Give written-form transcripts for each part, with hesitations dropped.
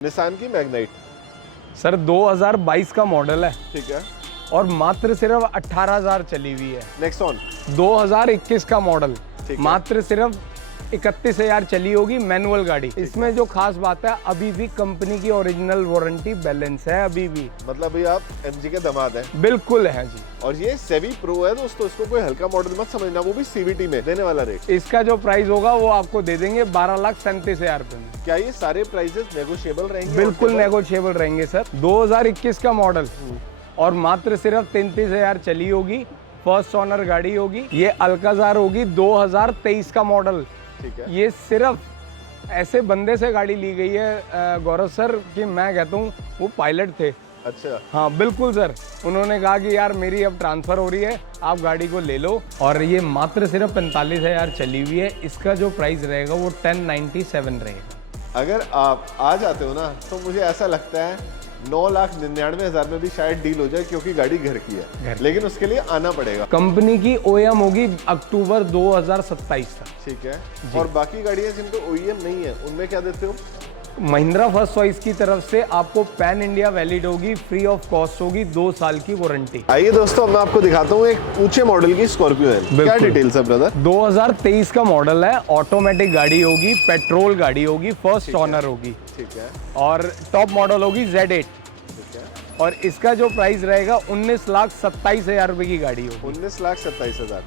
Nissan की Magnite. Sir 2022 का model है ठीक है। और मात्र सिर्फ 18,000 चली हुई है। नेक्सॉन 2021 का मॉडल, ठीक है। मात्र सिर्फ 31,000 चली होगी, मैनुअल गाड़ी। इसमें जो खास बात है, अभी भी कंपनी की ओरिजिनल वारंटी बैलेंस है अभी भी। मतलब भाई आप एमजी के दामाद हैं। बिल्कुल है जी। और ये सेवी प्रो है दोस्तों, इसको कोई हल्का मॉडल मत समझना, वो भी सीवीटी में। देने वाला रेट इसका जो प्राइस होगा वो आपको दे देंगे 12,37,000 रुपए में। क्या ये सारे प्राइसेस नेगोशिएबल रहेंगे? बिल्कुल नेगोशिएबल रहेंगे सर। 2021 का मॉडल और मात्र सिर्फ 33,000 चली होगी, फर्स्ट ओनर गाड़ी होगी। ये अल्काजार होगी 2023 का मॉडल। ठीक है। ये सिर्फ ऐसे बंदे से गाड़ी ली गई है गौरव सर कि मैं कहता हूँ वो पायलट थे। अच्छा। हाँ बिल्कुल सर, उन्होंने कहा कि यार मेरी अब ट्रांसफ़र हो रही है, आप गाड़ी को ले लो। और ये मात्र सिर्फ 45,000 चली हुई है। इसका जो प्राइस रहेगा वो 1097 रहेगा। अगर आप आ जाते हो ना तो मुझे ऐसा लगता है 9,99,000 में भी शायद डील हो जाए, क्योंकि गाड़ी घर की है। लेकिन उसके लिए आना पड़ेगा। कंपनी की ओएम होगी अक्टूबर 2027 तक। ठीक है। और बाकी गाड़ियां जिनको ओईएम नहीं है उनमें क्या देते हो? महिंद्रा फर्स्ट चॉइस की तरफ से आपको पैन इंडिया वैलिड होगी, फ्री ऑफ कॉस्ट होगी, 2 साल की वारंटी। आइए दोस्तों, मैं आपको दिखाता हूँ एक ऊंचे मॉडल की स्कॉर्पियो है। क्या डिटेल्स है ब्रदर? 2023 का मॉडल है, ऑटोमेटिक गाड़ी होगी, पेट्रोल गाड़ी होगी, फर्स्ट ओनर होगी। ठीक है। और टॉप मॉडल होगी Z8। ठीक है। और इसका जो प्राइस रहेगा 19,27,000 रुपए की गाड़ी होगी। 19,27,000।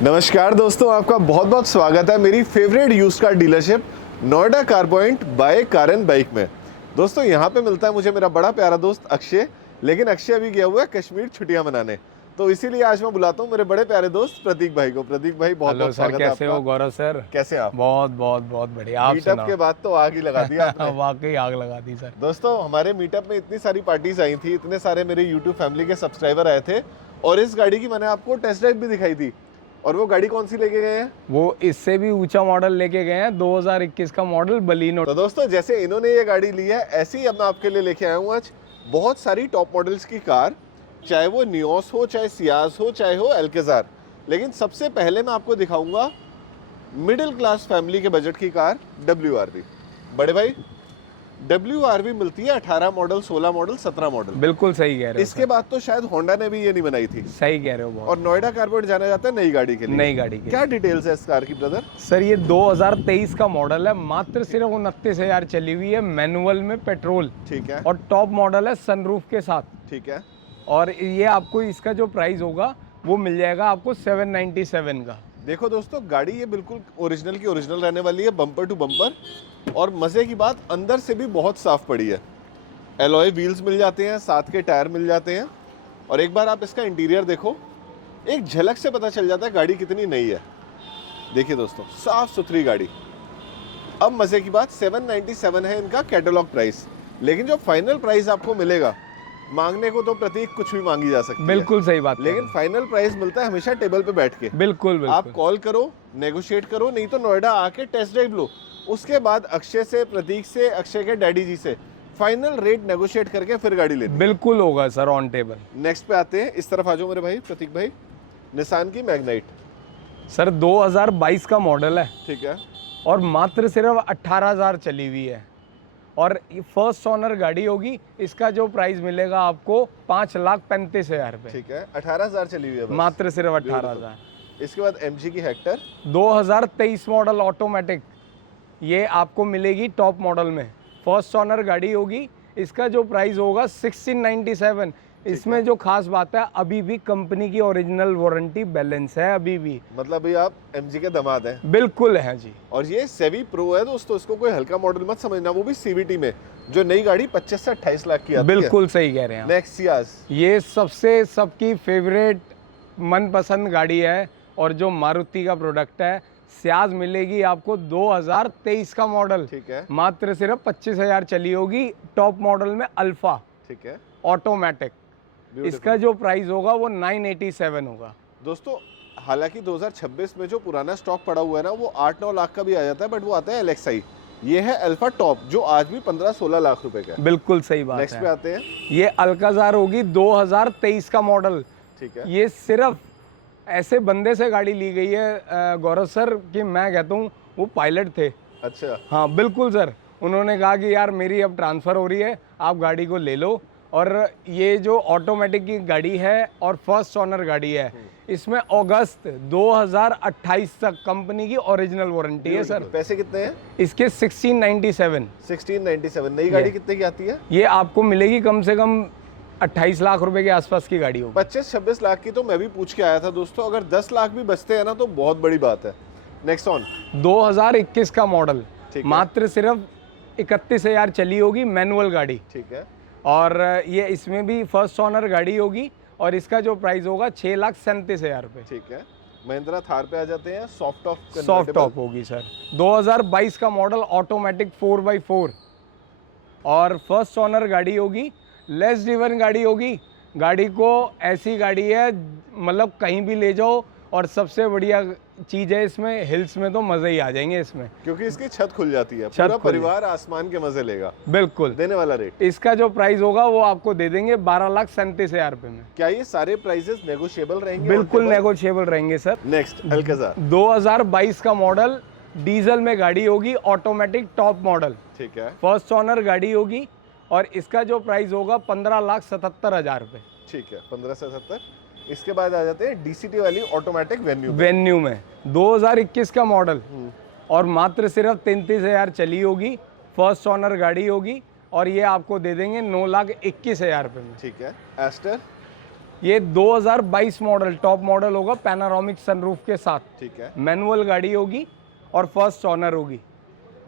नमस्कार दोस्तों, आपका बहुत बहुत स्वागत है मेरी favourite used car dealership Noida car point by car and bike में। दोस्तों यहाँ पे मिलता है मुझे मेरा बड़ा प्यारा दोस्त अक्षय, लेकिन अक्षय अभी गया हुआ है कश्मीर छुट्टियां मनाने, तो इसीलिए आज मैं बुलाता हूँ मेरे बड़े प्यारे दोस्त प्रतीक भाई को। प्रतीक भाई बहुत बहुत स्वागत है। कैसे हो गौरव सर? कैसे आप? बहुत बहुत बहुत बढ़िया। आप मीटअप के बाद तो आग ही लगा दी आपने। वाकई आग लगा दी सर। दोस्तों हमारे मीटअप में इतनी सारी पार्टीज आई थी, इतने सारे मेरे यूट्यूब फैमिली के सब्सक्राइबर आए थे, और इस गाड़ी की मैंने आपको टेस्ट ड्राइव भी दिखाई थी। और वो गाड़ी कौन सी लेके गए हैं? वो इससे भी ऊंचा मॉडल लेके गए हैं, 2021 का मॉडल बलिनो। तो दोस्तों जैसे इन्होंने ये गाड़ी ली है, ऐसे ही अब मैं आपके लिए लेके आया हूँ आज बहुत सारी टॉप मॉडल्स की कार, चाहे वो नियोस हो, चाहे सियाज हो, चाहे हो अल्काजार। लेकिन सबसे पहले मैं आपको दिखाऊंगा मिडिल क्लास फैमिली के बजट की कार WRV। बड़े भाई WRV मिलती है 18 मॉडल, 16 मॉडल, 17 मॉडल। बिल्कुल सही कह रहे हो। इसके बाद तो शायद होंडा ने भी ये नहीं बनाई थी। सही कह रहे हो बहुत। और नोएडा कारपोरेट जाना जाता है नई गाड़ी के लिए। नई गाड़ी के क्या डिटेल्स है इस कार की ब्रदर? सर ये 2023 का मॉडल है, मात्र सिर्फ 29,000 चली हुई है, मैनुअल में, पेट्रोल। ठीक है। और टॉप मॉडल है सनरूफ के साथ। ठीक है। और ये आपको इसका जो प्राइस होगा वो मिल जाएगा आपको 797 का। देखो दोस्तों, गाड़ी ये बिल्कुल ओरिजिनल की ओरिजिनल रहने वाली है, बम्पर टू बम्पर। और मजे की बात, अंदर से भी बहुत साफ पड़ी है। एलॉय व्हील्स मिल जाते हैं, साथ के टायर मिल जाते हैं। और एक बार आप इसका इंटीरियर देखो, एक झलक से पता चल जाता है गाड़ी कितनी नई है। देखिए दोस्तों, साफ सुथरी गाड़ी। अब मजे की बात, 797 है इनका कैटलॉग प्राइस, लेकिन जो फाइनल प्राइस आपको मिलेगा, मांगने को तो प्रतीक कुछ भी मांगी जा सकती है। बिल्कुल सही बात। लेकिन फाइनल प्राइस मिलता है हमेशा टेबल पे बैठ के। बिल्कुल बिल्कुल। आप कॉल करो, नेगोशिएट करो, नहीं तो नोएडा आके टेस्ट ड्राइव लो। उसके बाद अक्षय से, प्रतीक से, अक्षय के डैडी जी से फाइनल रेट नेगोशिएट करके फिर गाड़ी लेनी। बिल्कुल होगा सर, ऑन टेबल। नेक्स्ट पे आते हैं, इस तरफ आ जाओ मेरे भाई प्रतीक भाई। निसान की मैग्नाइट। सर 2022 का मॉडल है। ठीक है। और मात्र सिर्फ 18,000 चली हुई है। और फर्स्ट ओनर गाड़ी होगी। इसका जो प्राइस मिलेगा आपको 5,35,000 रुपये। ठीक है। 18,000 चली हुई है बस। मात्र सिर्फ 18,000। इसके बाद MG की हेक्टर 2023 मॉडल ऑटोमेटिक, ये आपको मिलेगी टॉप मॉडल में, फर्स्ट ओनर गाड़ी होगी। इसका जो प्राइस होगा 1697। इसमें जो खास बात है, अभी भी कंपनी की ओरिजिनल वारंटी बैलेंस है अभी भी। मतलब भाई आप MG के दामाद हैं। बिल्कुल है जी। और ये सेवी प्रो है दोस्तों, इसको कोई हल्का मॉडल मत समझना, वो भी CVT में, जो नई गाड़ी 25 से 28 लाख की आती है। बिल्कुल सही कह रहे हैं। नेक्स्ट सियाज, ये सबसे सबकी फेवरेट मनपसंद गाड़ी है, और जो मारुति का प्रोडक्ट है। सियाज मिलेगी आपको 2023 का मॉडल। ठीक है। मात्र सिर्फ 25,000 चली होगी, टॉप मॉडल में अल्फा। ठीक है। ऑटोमेटिक। इसका जो प्राइस होगा वो 987 होगा। दोस्तों हालांकि 2026 में जो पुराना स्टॉक पड़ा हुआ है ना, वो 8-9 लाख का भी आ जाता है, बट वो आता है LXI। ये है अल्फा टॉप जो आज भी 15-16 लाख रुपए का है। बिल्कुल सही बात नेक्स्ट है। पे आते हैं। ये अल्काजार होगी 2023 का मॉडल। ठीक है। ये सिर्फ ऐसे बंदे से गाड़ी ली गई है गौरव सर कि मैं कहता हूँ वो पायलट थे। अच्छा। हाँ बिल्कुल सर, उन्होंने कहा कि यार मेरी अब ट्रांसफ़र हो रही है, आप गाड़ी को ले लो। और ये जो ऑटोमेटिक की गाड़ी है और फर्स्ट ओनर गाड़ी है, इसमें अगस्त 2028 तक कंपनी की ओरिजिनल वारंटी है सर। पैसे कितने हैं इसके 1697। 1697। नई गाड़ी कितने की आती है? ये आपको मिलेगी कम से कम 28 लाख रुपए के आसपास की गाड़ी होगी। 25-26 लाख की तो मैं भी पूछ के आया था दोस्तों। अगर 10 लाख भी बचते हैं ना तो बहुत बड़ी बात है। नेक्स्ट ऑन 2021 का मॉडल, ठीक है। मात्र सिर्फ 31,000 चली होगी, मैनुअल गाड़ी। ठीक है। और ये इसमें भी फर्स्ट ओनर गाड़ी होगी और इसका जो प्राइस होगा 6,37,000 रुपये। ठीक है। महिंद्रा थार पे आ जाते हैं। सॉफ्ट टॉप होगी सर। 2022 का मॉडल, ऑटोमेटिक 4x4 और फर्स्ट ओनर गाड़ी होगी, लेस ड्रिवन गाड़ी होगी। गाड़ी को ऐसी गाड़ी है मतलब कहीं भी ले जाओ, और सबसे बढ़िया चीज़ है इसमें, हिल्स में तो मज़े ही आ जाएंगे इसमें, क्योंकि इसकी छत खुल जाती है। छत पूरा खुल परिवार आसमान के मजे लेगा। बिल्कुल। देने वाला रेट इसका जो प्राइस होगा वो आपको दे देंगे 12,37,000 रुपये में। क्या ये सारे प्राइसेस नेगोशिएबल रहेंगे? बिल्कुल नेगोशिएबल रहेंगे सर। नेक्स्ट अल्काजार 2022 का मॉडल, डीजल में गाड़ी होगी, ऑटोमेटिक टॉप मॉडल, ठीक है। फर्स्ट ओनर गाड़ी होगी और इसका जो प्राइस होगा 15,77,000 रुपये। ठीक है। 15 से 70। इसके बाद आ जाते हैं डीसीटी वाली ऑटोमेटिक वेन्यू में 2021 का मॉडल और मात्र सिर्फ 33,000 चली होगी, फर्स्ट ओनर गाड़ी होगी और ये आपको दे देंगे 9,21,000 रुपये में। ठीक है। एस्टर ये 2022 मॉडल टॉप मॉडल होगा, पैनारोमिक सनरूफ के साथ। ठीक है। मैनुअल गाड़ी होगी और फर्स्ट ओनर होगी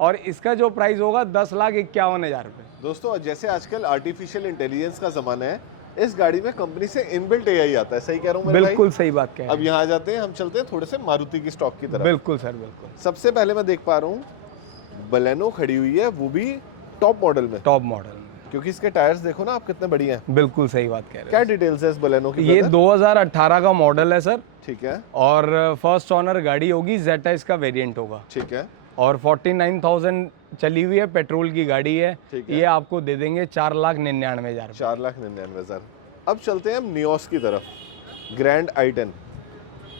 और इसका जो प्राइस होगा 10,51,000 रुपये। दोस्तों जैसे आजकल आर्टिफिशियल इंटेलिजेंस का जमाना है, इस गाड़ी में कंपनी से इनबिल्ट एआई आता है। सही कह रहा हूँ मेरे बिल्कुल सही बात कह रहे अब यहाँ आ जाते हैं, हम चलते हैं थोड़े से मारुति की स्टॉक की तरफ। बिल्कुल सर बिल्कुल। सबसे पहले मैं देख पा रहा हूँ बलेनो खड़ी हुई है, वो भी टॉप मॉडल में। टॉप मॉडल में, क्योंकि इसके टायर्स देखो ना आप कितने बढ़िया हैं। बिल्कुल सही बात कह रहे हैं। क्या डिटेल्स है इस बलेनो की? ये 2018 का मॉडल है सर। ठीक है। और फर्स्ट ओनर गाड़ी होगी, जेटा इसका वेरिएंट होगा। ठीक है। और 49,000 चली हुई है, पेट्रोल की गाड़ी है। ठीक है। ये आपको दे देंगे 4,99,000। 4,99,000। अब चलते हैं हम नियोस की तरफ। Grand i10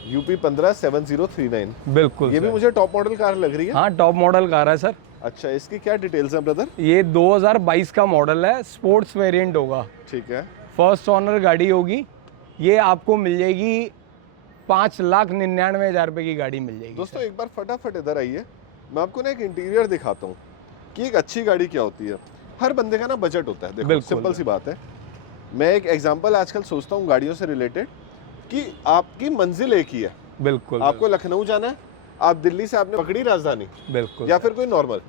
UP 157039। बिल्कुल ये भी मुझे टॉप मॉडल कार लग रही है। हाँ टॉप मॉडल कार है सर। अच्छा, इसकी क्या डिटेल्स हैं ब्रदर? ये 2022 का मॉडल है, स्पोर्ट्स वेरिएंट होगा। ठीक है। फर्स्ट ओनर गाड़ी होगी, ये आपको मिल जाएगी 5,99,000 रुपये की गाड़ी मिल जाएगी। दोस्तों एक बार फटाफट इधर आइए, मैं आपको ना एक इंटीरियर दिखाता हूँ कि एक अच्छी गाड़ी क्या होती है। हर बंदे का ना बजट होता है। देखो सिंपल सी बात है। मैं एक एग्जांपल आजकल सोचता हूँ गाड़ियों से रिलेटेड कि आपकी मंजिल एक ही है। बिल्कुल। आपको लखनऊ जाना है, आप दिल्ली से आपने पकड़ी राजधानी, बिल्कुल, या फिर कोई नॉर्मल,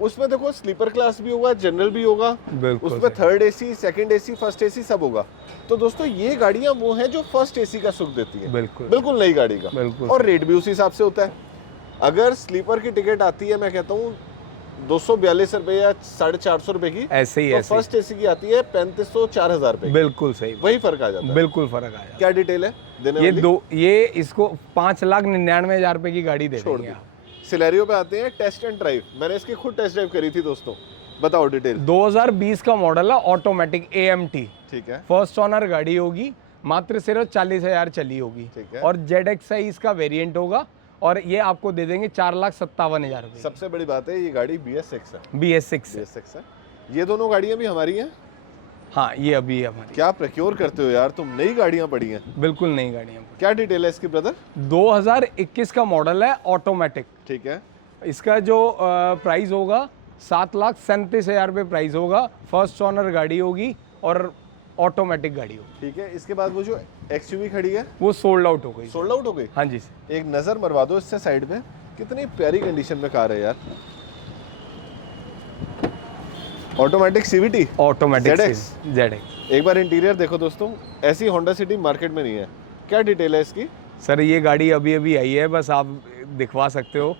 उसमें देखो स्लीपर क्लास भी होगा, जनरल भी होगा, बिल्कुल, उसमें third AC, second AC, first AC सब होगा। तो दोस्तों ये गाड़ियां वो हैं जो फर्स्ट एसी का सुख देती हैं। बिल्कुल बिल्कुल नई गाड़ी का। बिल्कुल। और रेट भी उसी हिसाब से होता है। अगर स्लीपर की टिकट आती है, मैं कहता हूँ 242 रुपए या 450 रुपए की, ऐसे ही तो ऐसे फर्स्ट एसी की आती है 3500-4000 रुपए। बिल्कुल सही, वही फर्क आ जाता है। बिल्कुल फर्क आया। क्या डिटेल है देने ये वाली? ये इसको 5,99,000 रुपए की गाड़ी दे छोड़ देंगे दी। आप। सिलेरियो पे आते हैं, टेस्ट एंड ड्राइव। मैंने इसकी खुद टेस्ट ड्राइव करी थी दोस्तों, बताओ डिटेल। 2020 का मॉडल है, ऑटोमेटिक AMT। ठीक है। फर्स्ट ओनर गाड़ी होगी, मात्र सिर्फ 40,000 चली होगी। ठीक है। और ZXi इसका वेरिएंट होगा और ये आपको दे देंगे 4,57,000 रुपए। सबसे बड़ी बात है ये गाड़ी BS6 है। BS6 है। BS6 है। ये दोनों गाड़ियां भी हमारी हैं। हाँ ये अभी है हमारी। क्या प्रोक्योर करते हो यार तुम, नई गाड़ियां पड़ी हैं। बिल्कुल नई गाड़ियाँ। क्या डिटेल है इसकी ब्रदर? 2021 का मॉडल है, ऑटोमेटिक। ठीक है। इसका जो प्राइस होगा 7,37,000 रुपये प्राइस होगा। फर्स्ट ओनर गाड़ी होगी और ऑटोमेटिक गाड़ी होगी। ठीक है। इसके बाद वो जो XUV खड़ी है वो सोल्ड आउट हो गई। सोल्ड आउट हो गई। हाँ जी सर। एक नजर मरवा दो इससे साइड पे, कितनी प्यारी कंडीशन में कार है यार। Automatic CVT, automatic ZX। ZX। एक बार इंटीरियर देखो दोस्तों, ऐसी होंडा सिटी मार्केट में नहीं है। क्या डिटेल है इसकी? सर ये गाड़ी अभी अभी आई है, बस आप दिखवा सकते हो,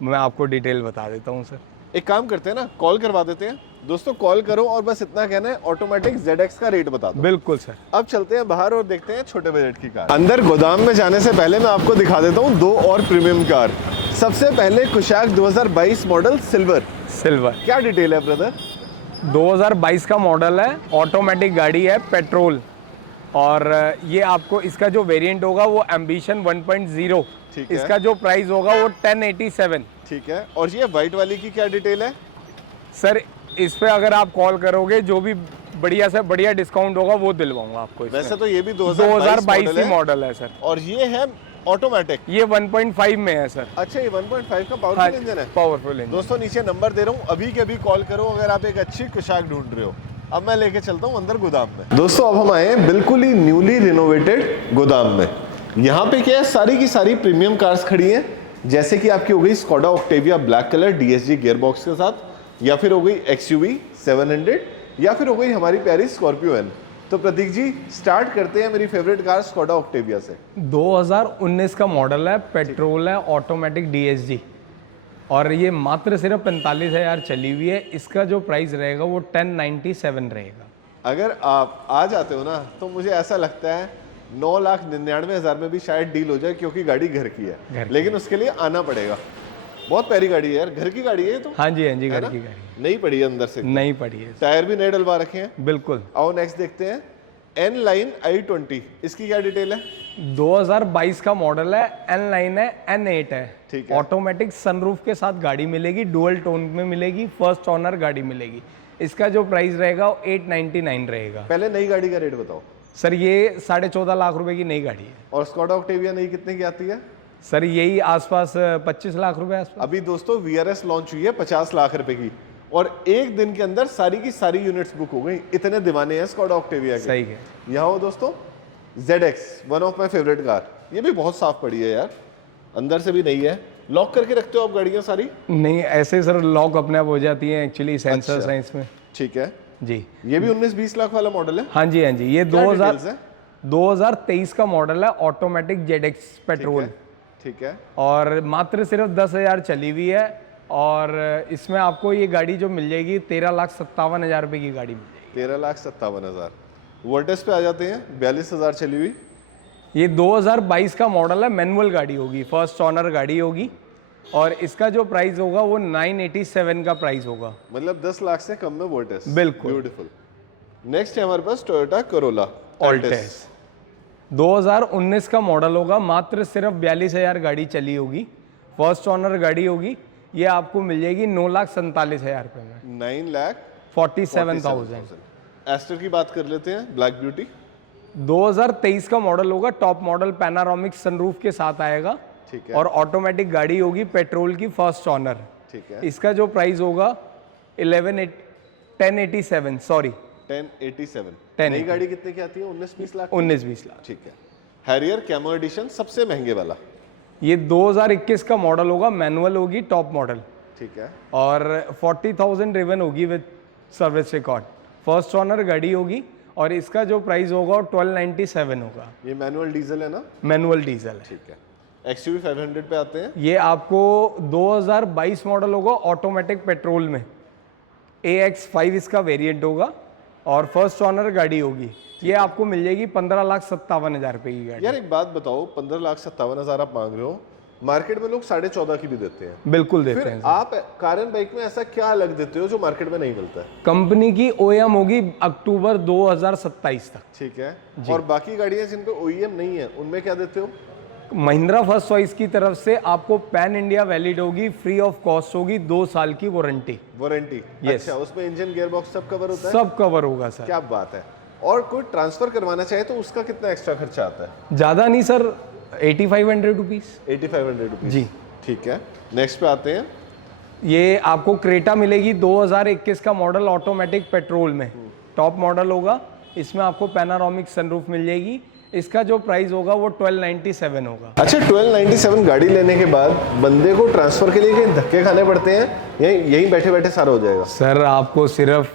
मैं आपको डिटेल बता देता हूँ सर। एक काम करते हैं ना, कॉल करवा देते हैं दोस्तों। कॉल करो और बस इतना कहना है ऑटोमेटिक ZX का रेट बता दो। बिल्कुल सर। अब चलते हैं बाहर और देखते हैं छोटे बजट की कार। अंदर गोदाम में जाने से पहले मैं आपको दिखा देता हूँ दो और प्रीमियम कार। सबसे पहले कुशाक 2022 मॉडल सिल्वर, सिल्वर क्या डिटेल है ब्रदर? 2022 का मॉडल है, ऑटोमेटिक गाड़ी है, पेट्रोल। और ये आपको इसका जो वेरिएंट होगा वो एम्बिशन 1.0, ठीक है। इसका जो प्राइस होगा वो 1087। ठीक है, और ये वाइट वाली की क्या डिटेल है? सर इस पे अगर आप कॉल करोगे जो भी बढ़िया से बढ़िया डिस्काउंट होगा वो दिलवाऊंगा आपको इसमें। वैसे तो ये भी 2022 ही है मॉडल है सर। और ये है ऑटोमेटिक। ये 1.5 में है सर। अच्छा, ये 1.5 का हाँ, पावरफुल इंजन है। Powerful engine. दोस्तों नीचे नंबर दे रहा हूँ, अभी के अभी कॉल करो अगर आप एक अच्छी कुशाक ढूंढ रहे हो। अब मैं लेके चलता हूँ अंदर गोदाम में। दोस्तों अब हम आए हैं बिल्कुल ही न्यूली रिनोवेटेड गोदाम में। यहाँ पे क्या है, सारी की सारी प्रीमियम कार्स खड़ी हैं, जैसे कि आपकी हो गई Skoda Octavia black colour DSG gearbox के साथ, या फिर हो गई एक्सयूवी 700, या फिर हो गई हमारी प्यारी स्कॉर्पियो एन। तो प्रतीक जी स्टार्ट करते हैं मेरी फेवरेट कार स्कोडा ऑक्टेविया से। 2019 का मॉडल है, पेट्रोल है, ऑटोमेटिक डीएसजी, और ये मात्र सिर्फ 45,000 चली हुई है। इसका जो प्राइस रहेगा वो 1097 रहेगा। अगर आप आ जाते हो ना तो मुझे ऐसा लगता है 9,99,000 में भी शायद डील हो जाए, क्योंकि गाड़ी घर की है, लेकिन उसके लिए आना पड़ेगा। बहुत प्यारी गाड़ी है यार, घर की गाड़ी है ये तो। हाँ जी, हाँ जी, घर की गाड़ी नहीं पड़ी है अंदर से, नहीं पड़ी है, टायर भी नए डलवा रखे हैं। बिल्कुल। आओ नेक्स्ट देखते हैं एन लाइन i20, इसकी क्या डिटेल है? 2022 का मॉडल है, एन लाइन है, N8 है, ठीक है। ऑटोमेटिक सनरूफ के साथ गाड़ी मिलेगी, डुअल टोन में मिलेगी, फर्स्ट ऑनर गाड़ी मिलेगी। इसका जो प्राइस रहेगा वो 899 रहेगा। पहले नई गाड़ी का रेट बताओ सर ये 14.5 लाख रुपए की नई गाड़ी है। और स्कोडा ऑक्टेविया नई कितने की आती है? सर यही आसपास 25 लाख रुपए आसपास। अभी दोस्तों VRS लॉन्च हुई है 50 लाख रुपए की, और एक दिन के अंदर सारी की सारी यूनिट्स बुक हो गई। इतने दीवाने हैं स्कोडा ऑक्टेविया के। सही है। यहाँ हो दोस्तों ZX, one of my favourite car. ये भी बहुत साफ पड़ी है यार, अंदर से भी नहीं है। लॉक करके रखते हो आप गाड़ियाँ सारी? नहीं ऐसे सर लॉक अपने आप हो जाती है, एक्चुअली सेंसर्स हैं इसमें। ठीक है जी। ये भी 19-20 लाख वाला मॉडल है? हाँ जी, हाँ जी। ये क्या details है? 2023 का मॉडल है, ऑटोमेटिक ZX पेट्रोल, ठीक है। और मात्र सिर्फ 10,000 चली हुई है। और इसमें आपको ये गाड़ी जो मिल जाएगी 13,57,000 रुपये की गाड़ी मिल जाएगी। 13,57,000। वर्टेस पे आ जाते हैं, 42,000 चली हुई। ये 2022 का मॉडल है, मैनुअल गाड़ी होगी, फर्स्ट ऑनर गाड़ी होगी, और इसका जो प्राइस होगा वो 987 का प्राइस होगा। मतलब 10 लाख से कम में वर्टेस। बिल्कुल। ब्यूटीफुल। नेक्स्ट है हमारे पास टोयोटा करोला ऑल्टेस। 2019 का मॉडल होगा, मात्र सिर्फ 42,000 गाड़ी चली होगी, फर्स्ट ऑनर गाड़ी होगी। ये आपको मिल जाएगी 9,47,000 रुपये में, 9,47,000। एस्टर की बात कर लेते हैं, ब्लैक ब्यूटी 2023 का मॉडल होगा, टॉप मॉडल, पैनारोमिक सनरूफ के साथ आएगा, ठीक है। और ऑटोमेटिक गाड़ी होगी, पेट्रोल की, फर्स्ट ऑनर। ठीक है। इसका जो प्राइस होगा 1087, सॉरी 1087। 1080। नई गाड़ी कितने की आती है? 19-20 लाख। 19-20 लाख। ठीक है। हैरियर कैमो एडिशन सबसे महंगे वाला। ये 2021 का मॉडल होगा, मैनुअल होगी, टॉप मॉडल, ठीक है। और 40,000 ड्रिवन होगी with service record, first owner गाड़ी होगी, और इसका जो प्राइस होगा 1297 होगा। ये मैनुअल डीजल है ना? मैनुअल डीजल है। ठीक है। XUV 500 पे आते हैं। ये आपको 2022 मॉडल होगा, ऑटोमेटिक पेट्रोल में, AX5 इसका वेरिएंट होगा, और फर्स्ट ऑनर गाड़ी होगी। ये आपको मिल जाएगी 15,57,000 रुपये की गाड़ी। यार एक बात बताओ, 15,57,000 आप मांग रहे हो, मार्केट में लोग 14.5 की भी देते हैं। बिल्कुल देते फिर हैं। आप कार एंड बाइक में ऐसा क्या अलग देते हो जो मार्केट में नहीं मिलता है? कंपनी की OEM होगी अक्टूबर 2027 तक। ठीक है। और बाकी गाड़ियां जिन पे OEM नहीं है उनमें क्या देते हो? महिंद्रा फर्स्ट चॉइस की तरफ से आपको पैन इंडिया वैलिड होगी, फ्री ऑफ कॉस्ट होगी, 2 साल की वारंटी। वारंटी? Yes। अच्छा, उसमें इंजन गियर बॉक्स सब कवर होता है? सब कवर होगा सर। क्या बात है। और कोई ट्रांसफर करवाना चाहे तो उसका कितना एक्स्ट्रा खर्चा आता है? ज़्यादा नहीं सर, 8500 रुपीज़। 8500 रुपीज जी। ठीक है। नेक्स्ट पे आते हैं। ये आपको क्रेटा मिलेगी, 2021 का मॉडल, ऑटोमेटिक पेट्रोल में, टॉप मॉडल होगा। इसमें आपको पैनारोमिक सनरूफ मिल जाएगी। इसका जो प्राइस होगा वो 1297 होगा। अच्छा, 1297 गाड़ी लेने के बाद बंदे को ट्रांसफर के लिए कहीं धक्के खाने पड़ते हैं, यहीं बैठे बैठे सारा हो जाएगा? सर आपको सिर्फ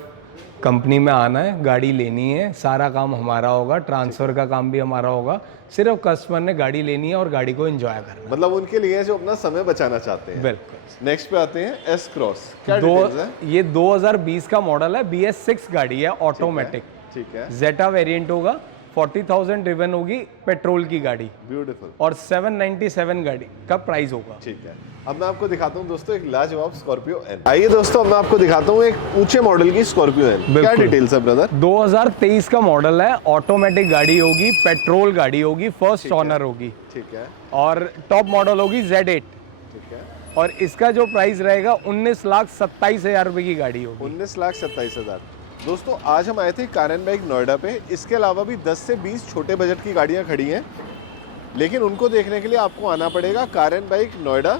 कंपनी में आना है, गाड़ी लेनी है, सारा काम हमारा होगा, ट्रांसफ़र का काम भी हमारा होगा। सिर्फ कस्टमर ने गाड़ी लेनी है और गाड़ी को एंजॉय करना है। मतलब उनके लिए जो अपना समय बचाना चाहते हैं। बिल्कुल। नेक्स्ट पे आते हैं एस क्रॉस। क्या डिटेल्स है? ये 2020 का मॉडल है, BS6 गाड़ी है, ऑटोमेटिक, ठीक है। जेटा वेरिएंट होगा, 40,000 ड्रिवन होगी, पेट्रोल की गाड़ी, ब्यूटीफुल। और 797 गाड़ी का प्राइस होगा। ठीक है, अब मैं आपको दिखाता हूँ दोस्तों एक लाजवाब स्कॉर्पियो एन। आइए दोस्तों, अब मैं आपको दिखाता हूँ एक ऊंचे मॉडल की स्कॉर्पियो एन। क्या बिल्कुल। डिटेल्स है ब्रदर? 2023 का मॉडल है, ऑटोमेटिक गाड़ी होगी, पेट्रोल गाड़ी होगी, फर्स्ट ओनर होगी, ठीक है, और टॉप मॉडल होगी Z8, ठीक है। और इसका जो प्राइस रहेगा 19,27,000 रुपए की गाड़ी होगी। 19,27,000। दोस्तों आज हम आए थे कार एंड बाइक नोएडा पे। इसके अलावा भी 10 से 20 छोटे बजट की गाड़ियां खड़ी हैं, लेकिन उनको देखने के लिए आपको आना पड़ेगा car and bike Noida,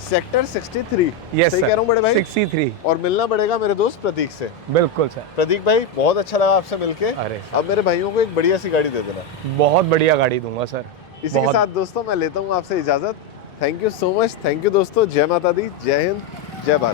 sector 63। Yes सही कह रहा हूँ बड़े भाई? 63। और मिलना पड़ेगा मेरे दोस्त प्रतीक से। बिल्कुल सर। प्रतीक भाई, बहुत अच्छा लगा आपसे मिलके। अरे अब मेरे भाइयों को एक बढ़िया सी गाड़ी दे देना। बहुत बढ़िया गाड़ी दूंगा सर। इसी के साथ दोस्तों मैं लेता हूँ आपसे इजाजत। Thank you so much. Thank you दोस्तों। जय माता दी, जय हिंद, जय भारत।